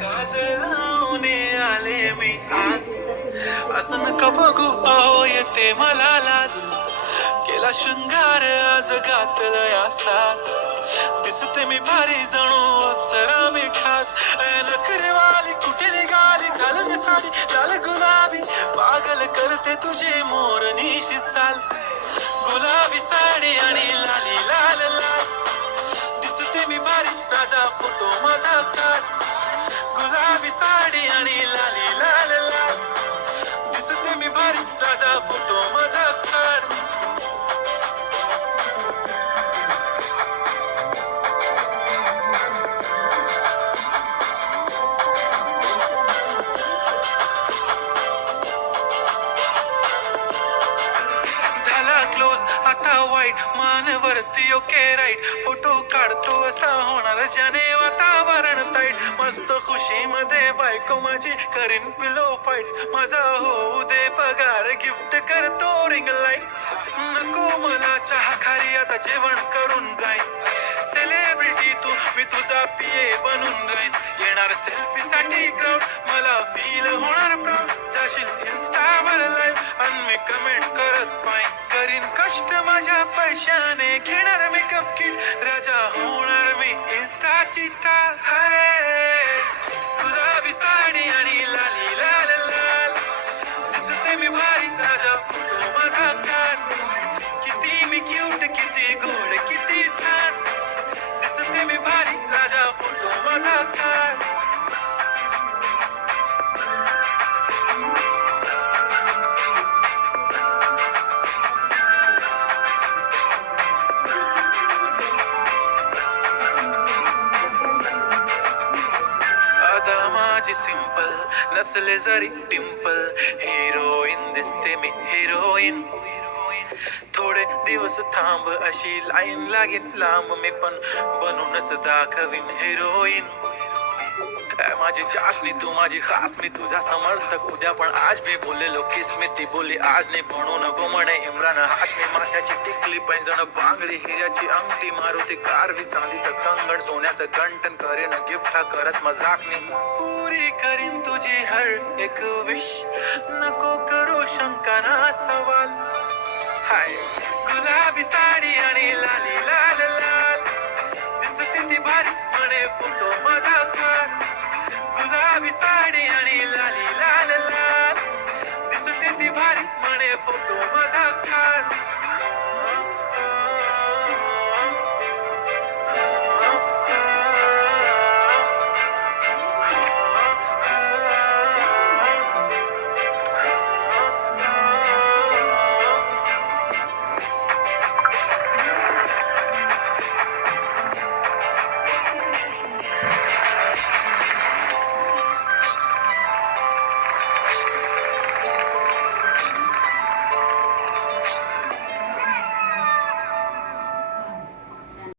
काजळावणे आले मी आज, असं नका बघू अहो येते मला लाज. केला शृंगार आज घातलाय असाच, दिसते मी भारी जणू अप्सरा मी खास. नखरेवाली कुठे निघाली घालून साडी लाल गुलाबी, पागल करते तुझे मोरनीशी चाल. गुलाबी साडी आणि लाली लाल लाल, दिसते मी भारी राजा फोटो माझा काढ. गुलाबी साडी आणि लाली लाल लाल, दिसते मी भारी राजा फोटो माझा काढ. आता वाईट मानवरती ओके राईट, फोटो काढतो असा होणार ज्याने वातावरण ताईट. मस्त खुशी मध्ये बायको माझी करीन पिलो फाईट, माझा होऊ दे पगार गिफ्ट करतो रिंग लाईट. नको मला चहा खारी आता जेवण करून जाईन, सेलिब्रिटी तू मी तुझा पिये बनून राहीन. येणार सेल्फी साठी क्राऊड मला फील होणार प्राऊड, जाशील इन्स्टावर लाईव्ह आणि मी कमेंट करत पाहिन. करीन कष्ट माझ्या पैशाने, घेणार मेकअप किट राजा होणार मी इन्स्टाची स्टार. हाय गुलाबी साडी आणि लाली लाल लाल, दिसते मी भारी राजा फोटो माझा काढ. किती मी क्यूट किती गोड किती छान, दिसते मी भारी राजा फोटो माझा काढ. माझी सिंपल नसले जरी टिम्पल, हिरोईन दिसते मी हिरोईन. थोडे दिवस थांब अशी लाईन लागेल लांब, मी पण बनूनच दाखवीन हिरोईन. माझी चाशनी तू माझी खास, मी तुझा समर्थक उद्या पण आज मी बोललेलो किस मी ती बोली आज नाही. म्हणू नको म्हणे इम्रान हाशमी, माथ्याची टिकली पैंजण बांगडी हिऱ्याची अंगठी, मारुती कारवी चांदीचं कंगण सोन्याचं गंटन, करेन गिफ्ट करत मजाकनी. पुरी करीन तुझी हर एक विश, नको करू शंका ना सवाल. हाय गुलाबी साडी आणि लाली लाल लाल, दिसते ती भारी म्हणे फोटो माझा काढ. गुलाबी साडी आणि लाली लाल लाल, दिसते ती भारी म्हणे फोटो माझा काढ.